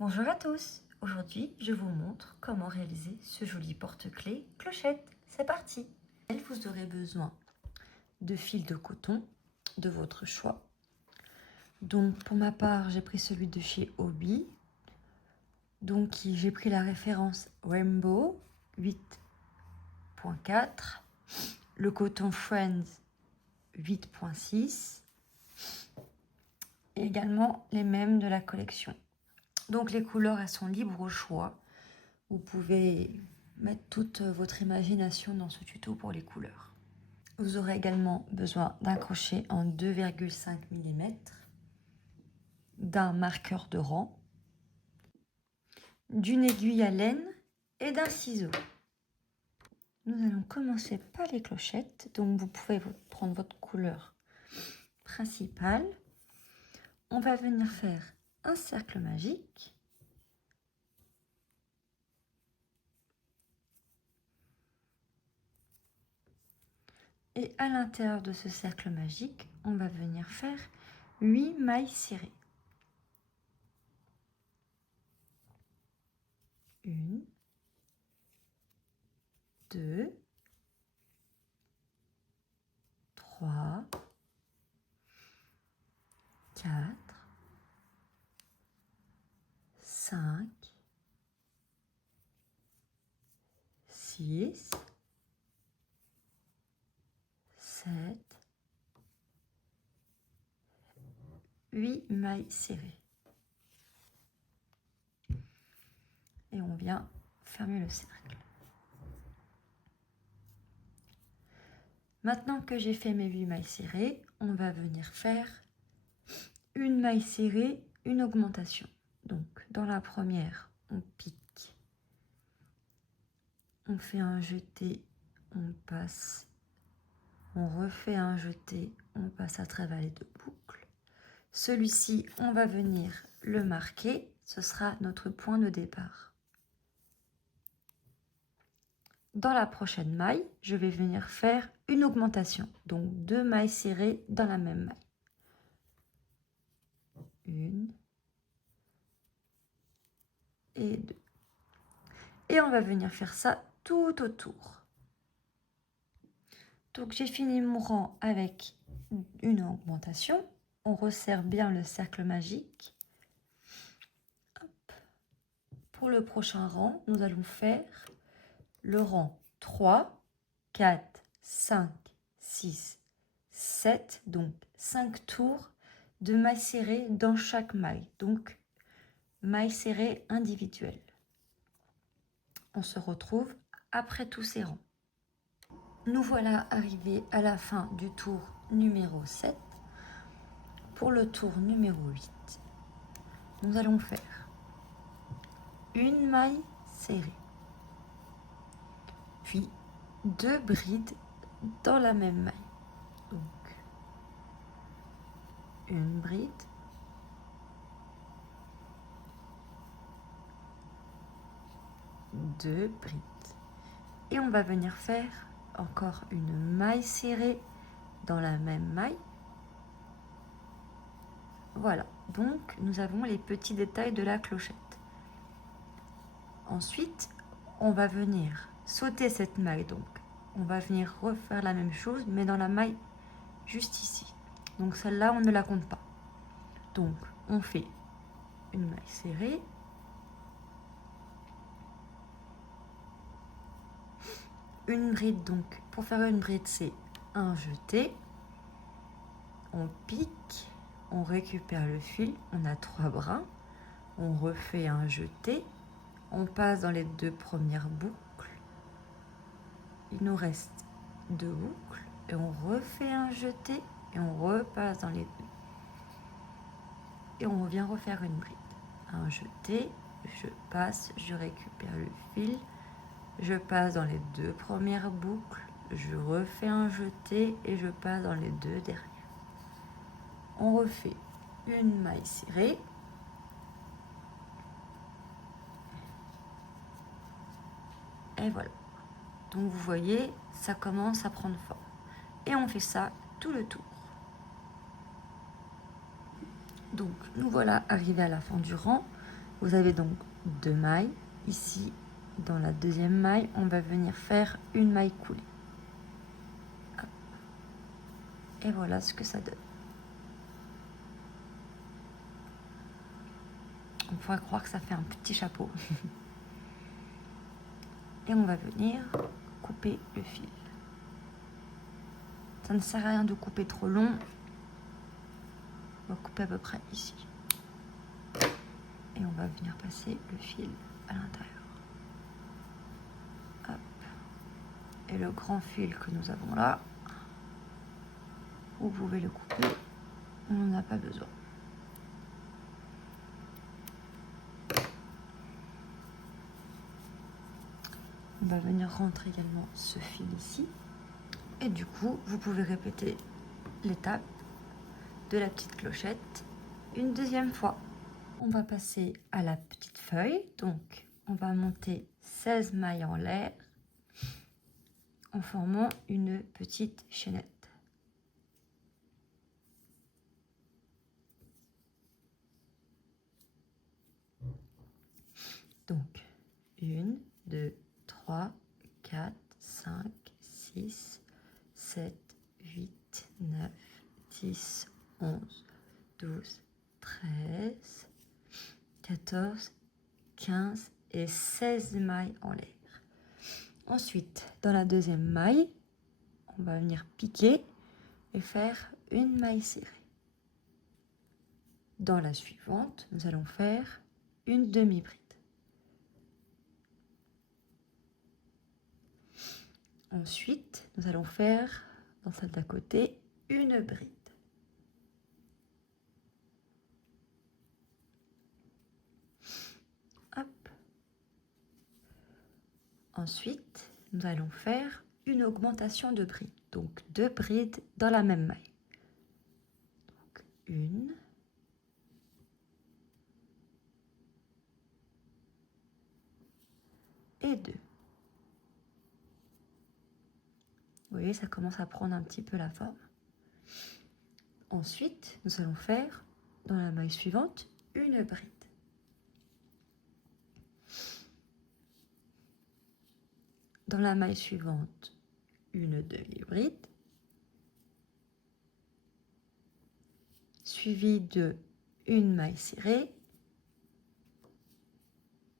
Bonjour à tous, aujourd'hui je vous montre comment réaliser ce joli porte-clés clochette. C'est parti. Vous aurez besoin de fil de coton de votre choix. Donc pour ma part j'ai pris celui de chez Hobby. Donc j'ai pris la référence Rainbow 8.4, le coton Friends 8.6 et également les mêmes de la collection. Donc les couleurs, elles sont libres au choix. Vous pouvez mettre toute votre imagination dans ce tuto pour les couleurs. Vous aurez également besoin d'un crochet en 2,5 mm, d'un marqueur de rang, d'une aiguille à laine et d'un ciseau. Nous allons commencer par les clochettes. Donc vous pouvez prendre votre couleur principale. On va venir faire un cercle magique. Et à l'intérieur de ce cercle magique, on va venir faire 8 mailles serrées. 1, 2, 3, 4, 5, 6, 7, 8 mailles serrées. Et on vient fermer le cercle. Maintenant que j'ai fait mes 8 mailles serrées, on va venir faire une maille serrée, une augmentation. Donc dans la première, on pique, on fait un jeté, on passe, on refait un jeté, on passe à travers les deux boucles. Celui-ci, on va venir le marquer, ce sera notre point de départ. Dans la prochaine maille, je vais venir faire une augmentation, donc 2 mailles serrées dans la même maille. 1 et 2. Et on va venir faire ça tout autour. Donc j'ai fini mon rang avec une augmentation. On resserre bien le cercle magique. Hop. Pour le prochain rang, nous allons faire le rang 3, 4, 5, 6, 7, donc 5 tours de mailles serrées dans chaque maille, donc mailles serrées individuelles. On se retrouve après tous ces rangs. Nous voilà arrivés à la fin du tour numéro 7. Pour le tour numéro 8, nous allons faire une maille serrée, puis 2 brides dans la même maille. Donc, une bride, deux brides. Et on va venir faire encore une maille serrée dans la même maille. Voilà, donc nous avons les petits détails de la clochette. Ensuite, on va venir sauter cette maille, donc on va venir refaire la même chose, mais dans la maille juste ici. Donc celle-là, on ne la compte pas. Donc, on fait une maille serrée, une bride. Donc, pour faire une bride, c'est un jeté. On pique, on récupère le fil, on a 3 brins. On refait un jeté, on passe dans les 2 premières boucles. Il nous reste 2 boucles et on refait un jeté et on repasse dans les 2. Et on vient refaire une bride. Un jeté, je passe, je récupère le fil, je passe dans les 2 premières boucles, je refais un jeté et je passe dans les 2 dernières. On refait une maille serrée. Et voilà. Donc vous voyez, ça commence à prendre forme. Et on fait ça tout le tour. Donc nous voilà arrivés à la fin du rang. Vous avez donc 2 mailles. Ici, dans la deuxième maille, on va venir faire une maille coulée. Hop. Et voilà ce que ça donne. On pourrait croire que ça fait un petit chapeau. Et on va venir couper le fil. Ça ne sert à rien de couper trop long. On va couper à peu près ici. Et on va venir passer le fil à l'intérieur. Hop. Et le grand fil que nous avons là, vous pouvez le couper. On n'en a pas besoin. On va venir rentrer également ce fil ici. Et du coup, vous pouvez répéter l'étape de la petite clochette une deuxième fois. On va passer à la petite feuille. Donc, on va monter 16 mailles en l'air en formant une petite chaînette. Donc, 1, 2, 3, 4, 5, 6, 7, 8, 9, 10, 11, 12, 13, 14, 15 et 16 mailles en l'air. Ensuite, dans la deuxième maille, on va venir piquer et faire une maille serrée. Dans la suivante, nous allons faire une demi-bride. Ensuite, nous allons faire, dans celle d'à côté, une bride. Hop. Ensuite, nous allons faire une augmentation de bride. Donc, 2 brides dans la même maille. Donc, 1. Et 2. Vous voyez, ça commence à prendre un petit peu la forme. Ensuite, nous allons faire, dans la maille suivante, une bride. Dans la maille suivante, une demi-bride, suivie de une maille serrée,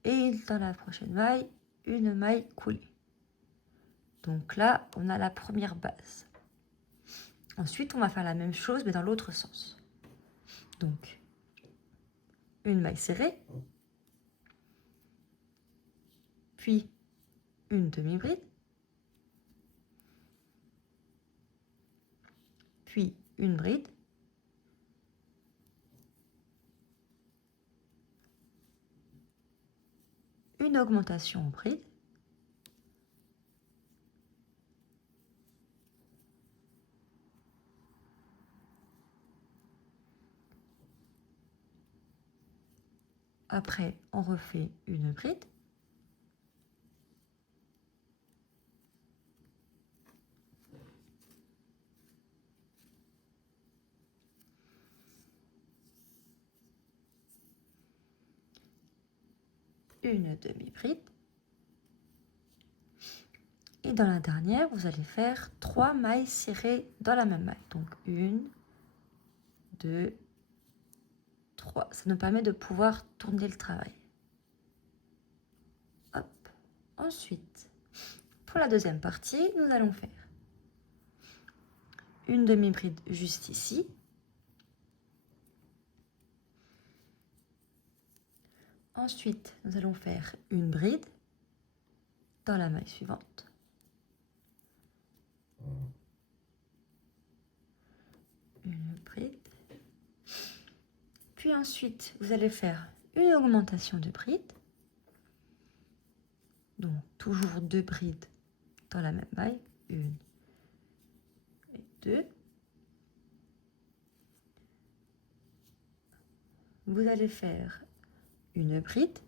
et dans la prochaine maille, une maille coulée. Donc là, on a la première base. Ensuite, on va faire la même chose, mais dans l'autre sens. Donc, une maille serrée, puis une demi-bride, puis une bride, une augmentation en bride, après on refait une bride, une demi-bride, et dans la dernière, vous allez faire 3 mailles serrées dans la même maille. Donc 1, 2, 3. Ça nous permet de pouvoir tourner le travail. Hop. Ensuite, pour la deuxième partie, nous allons faire une demi-bride juste ici. Ensuite, nous allons faire une bride dans la maille suivante. Une bride. Puis ensuite, vous allez faire une augmentation de bride. Donc, toujours 2 brides dans la même maille. 1 et 2. Vous allez faire une bride.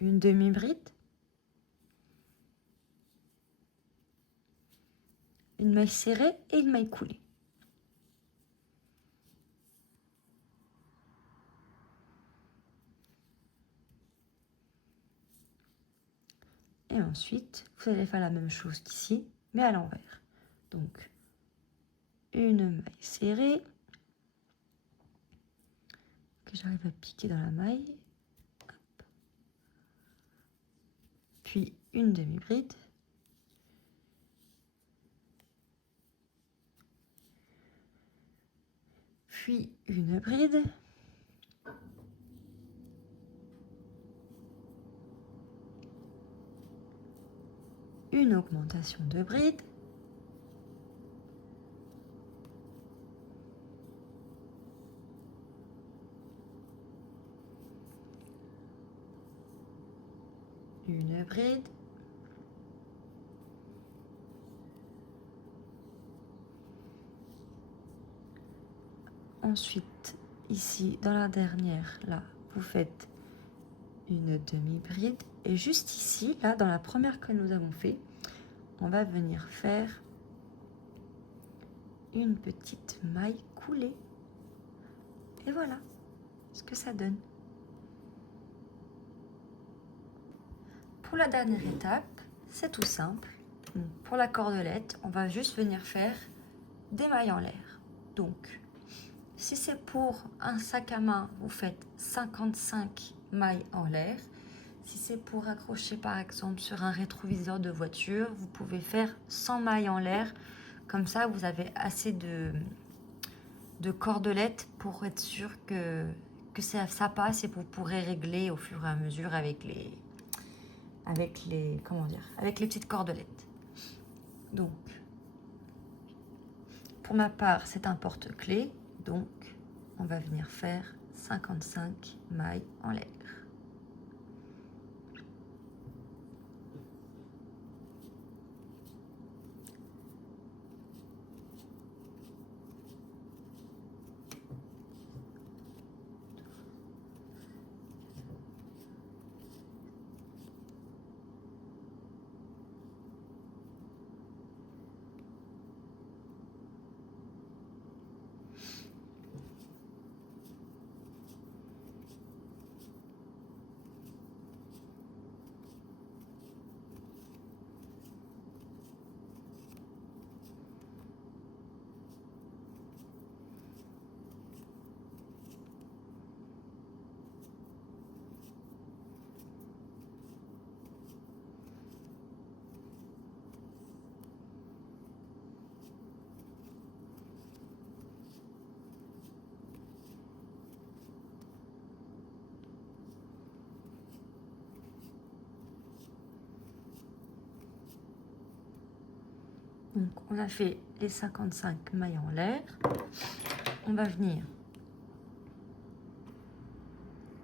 Une demi-bride. une maille serrée et une maille coulée. Et ensuite, vous allez faire la même chose qu'ici, mais à l'envers. Donc, une maille serrée, que j'arrive à piquer dans la maille. Hop. Puis une demi-bride. Puis une bride. Une augmentation de bride. Une bride. Ensuite, ici, dans la dernière, là, vous faites une demi-bride. Et juste ici, là, dans la première que nous avons fait, on va venir faire une petite maille coulée. Et voilà ce que ça donne. Pour la dernière étape, c'est tout simple. Donc, pour la cordelette, on va juste venir faire des mailles en l'air. Donc, si c'est pour un sac à main, vous faites 55 mailles en l'air. Si c'est pour accrocher par exemple sur un rétroviseur de voiture, vous pouvez faire 100 mailles en l'air. Comme ça, vous avez assez de cordelettes pour être sûr que ça passe et vous pourrez régler au fur et à mesure avec les petites cordelettes. Donc, pour ma part, c'est un porte-clés. Donc, on va venir faire 55 mailles en l'air. Donc, on a fait les 55 mailles en l'air. On va venir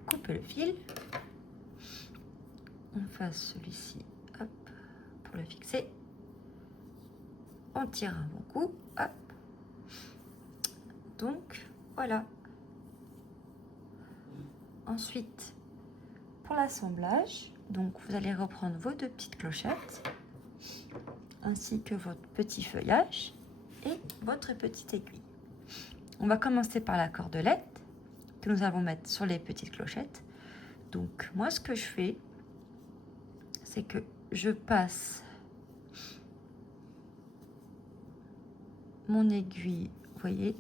couper le fil. On fasse celui-ci, hop, pour le fixer. On tire un bon coup, hop. Donc, voilà. Ensuite, pour l'assemblage, donc vous allez reprendre vos deux petites clochettes, ainsi que votre petit feuillage et votre petite aiguille. On va commencer par la cordelette que nous allons mettre sur les petites clochettes. Donc moi ce que je fais, c'est que je passe mon aiguille, vous voyez,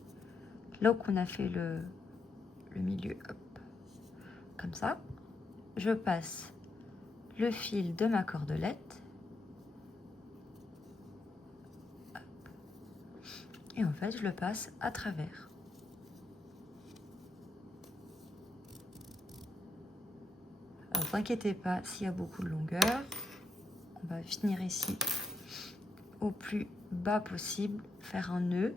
là où on a fait le milieu, hop, comme ça. Je passe le fil de ma cordelette. Et en fait, je le passe à travers. Ne vous inquiétez pas s'il y a beaucoup de longueur. On va venir ici au plus bas possible, faire un nœud.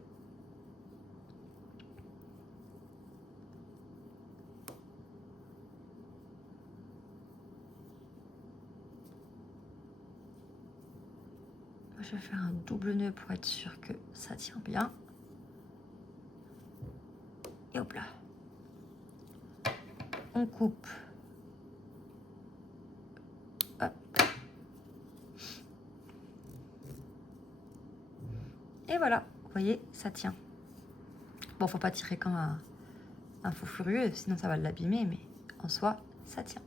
Moi, je vais faire un double nœud pour être sûr que ça tient bien. Et hop là. On coupe. Hop. Et voilà, vous voyez, ça tient. Bon, faut pas tirer comme un fou furieux, sinon ça va l'abîmer, mais en soi, ça tient.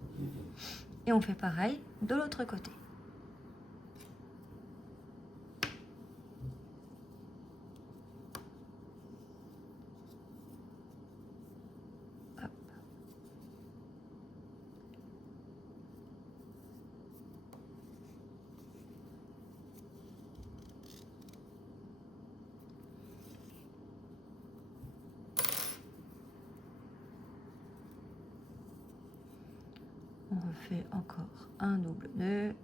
Et on fait pareil de l'autre côté. Hop. On refait encore un double nœud.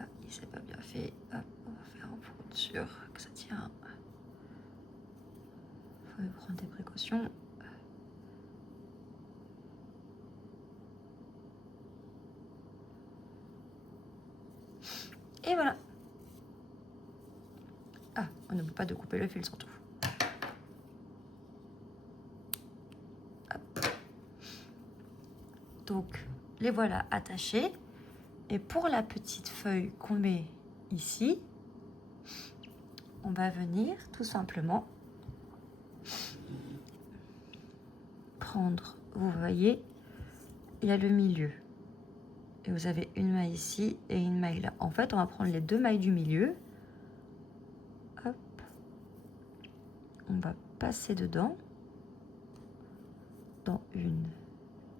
Ah, il s'est pas bien fait. Hop, on va faire un pour être sûr que ça tient. Il faut prendre des précautions. Et voilà. Ah, on n'oublie pas de couper le fil surtout. Hop. Donc, les voilà attachés. Et pour la petite feuille qu'on met ici, on va venir tout simplement prendre, vous voyez, il y a le milieu. Et vous avez une maille ici et une maille là. En fait, on va prendre les deux mailles du milieu. Hop. On va passer dedans. Dans une,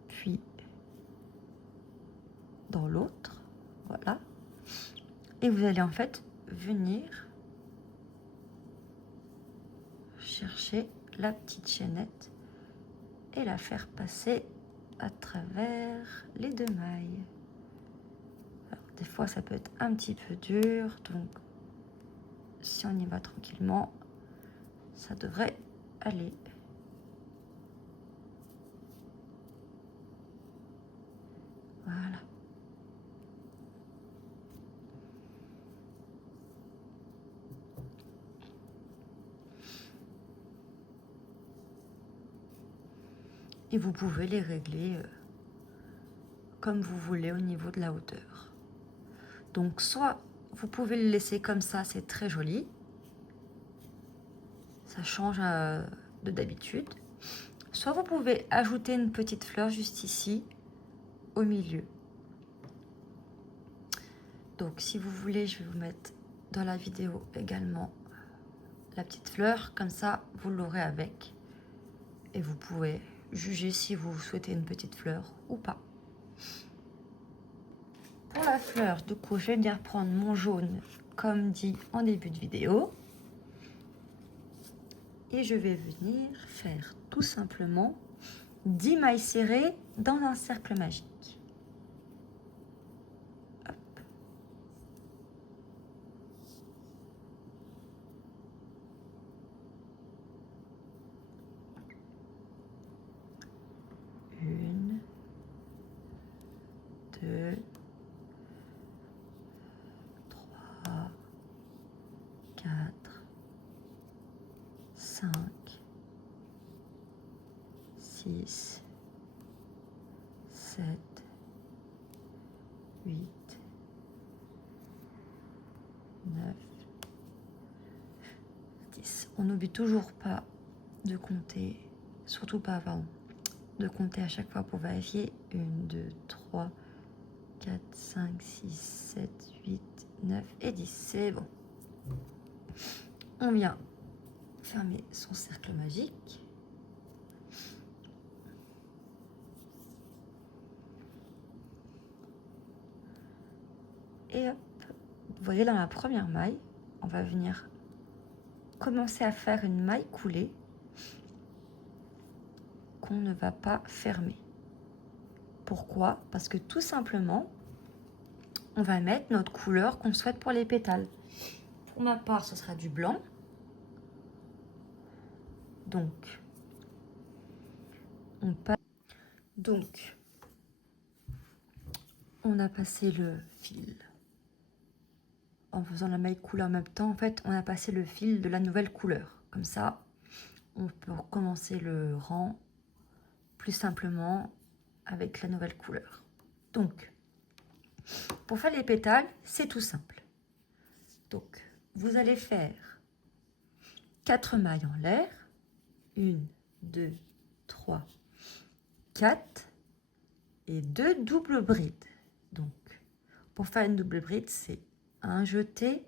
puis dans l'autre. Voilà. Et vous allez en fait venir chercher la petite chaînette et la faire passer à travers les deux mailles. Alors, des fois, ça peut être un petit peu dur, donc si on y va tranquillement, ça devrait aller. Voilà. Et vous pouvez les régler comme vous voulez au niveau de la hauteur. Donc soit vous pouvez le laisser comme ça, c'est très joli. Ça change de d'habitude. Soit vous pouvez ajouter une petite fleur juste ici, au milieu. Donc si vous voulez, je vais vous mettre dans la vidéo également la petite fleur. Comme ça, vous l'aurez avec. Et vous pouvez juger si vous souhaitez une petite fleur ou pas. Pour la fleur, du coup, je vais venir prendre mon jaune, comme dit en début de vidéo. Et je vais venir faire tout simplement 10 mailles serrées dans un cercle magique. Hop. Une, deux, trois, quatre, 5, 6, 7, 8, 9, 10. On n'oublie toujours pas de compter, surtout pas avant, de compter à chaque fois pour vérifier. 1, 2, 3, 4, 5, 6, 7, 8, 9 et 10. C'est bon. On vient fermer son cercle magique. Et hop, vous voyez dans la première maille, on va venir commencer à faire une maille coulée qu'on ne va pas fermer. Pourquoi? Parce que tout simplement, on va mettre notre couleur qu'on souhaite pour les pétales. Pour ma part, ce sera du blanc. Donc, on a passé le fil. En faisant la maille couleur en même temps, en fait, on a passé le fil de la nouvelle couleur. Comme ça, on peut recommencer le rang plus simplement avec la nouvelle couleur. Donc, pour faire les pétales, c'est tout simple. Donc, vous allez faire 4 mailles en l'air. 1, 2, 3, 4 et 2 doubles brides. Donc, pour faire une double bride, c'est un jeté,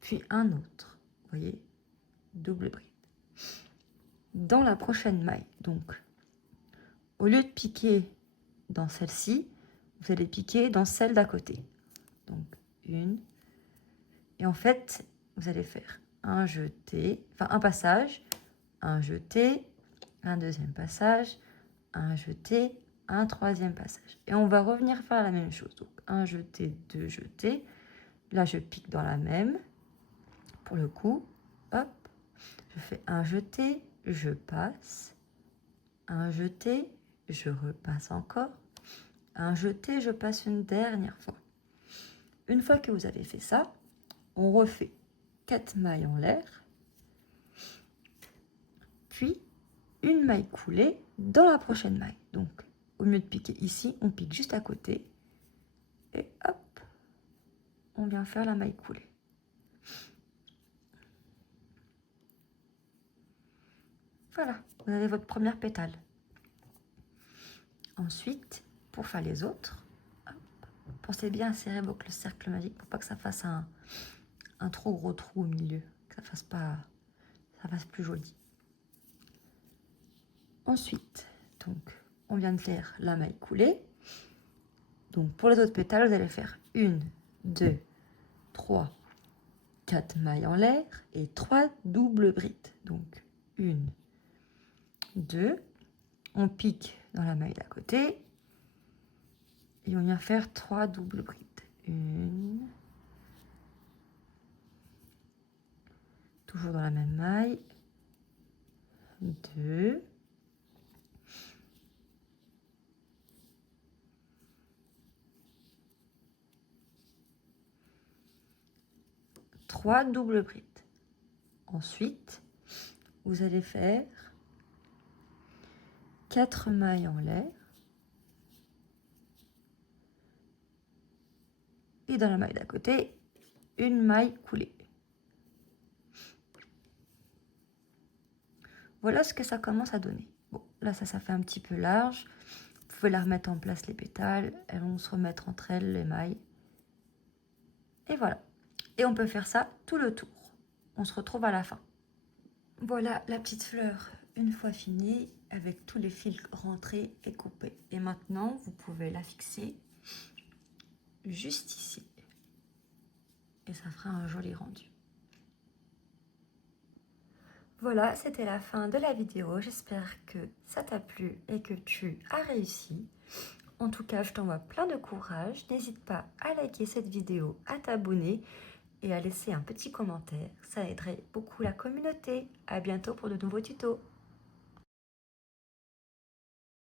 puis un autre. Vous voyez, double bride. Dans la prochaine maille, donc, au lieu de piquer dans celle-ci, vous allez piquer dans celle d'à côté. Donc, une. Et en fait, vous allez faire un jeté, enfin un passage, un jeté, un deuxième passage, un jeté, un troisième passage. Et on va revenir faire la même chose. Donc, un jeté, deux jetés. Là, je pique dans la même. Pour le coup, hop, je fais un jeté, je passe. Un jeté, je repasse encore. Un jeté, je passe une dernière fois. Une fois que vous avez fait ça, on refait 4 mailles en l'air, puis une maille coulée dans la prochaine maille. Donc, au lieu de piquer ici, on pique juste à côté. Et hop, on vient faire la maille coulée. Voilà, vous avez votre première pétale. Ensuite, pour faire les autres, hop, pensez bien à serrer le cercle magique pour pas que ça fasse un trop gros trou au milieu, que ça fasse plus joli. Ensuite, donc, on vient de faire la maille coulée. Donc, pour les autres pétales, vous allez faire 1, 2, 3, 4 mailles en l'air et 3 doubles brides. Donc, 1, 2, on pique dans la maille d'à côté et on vient faire 3 doubles brides. 1, toujours dans la même maille, 2, 3 doubles brides. Ensuite, vous allez faire 4 mailles en l'air et dans la maille d'à côté, une maille coulée. Voilà ce que ça commence à donner. Bon, là, ça fait un petit peu large. Vous pouvez la remettre en place, les pétales. Elles vont se remettre entre elles, les mailles. Et voilà. Et on peut faire ça tout le tour. On se retrouve à la fin. Voilà la petite fleur, une fois finie, avec tous les fils rentrés et coupés. Et maintenant, vous pouvez la fixer juste ici. Et ça fera un joli rendu. Voilà, c'était la fin de la vidéo. J'espère que ça t'a plu et que tu as réussi. En tout cas, je t'envoie plein de courage. N'hésite pas à liker cette vidéo, à t'abonner et à laisser un petit commentaire. Ça aiderait beaucoup la communauté. À bientôt pour de nouveaux tutos.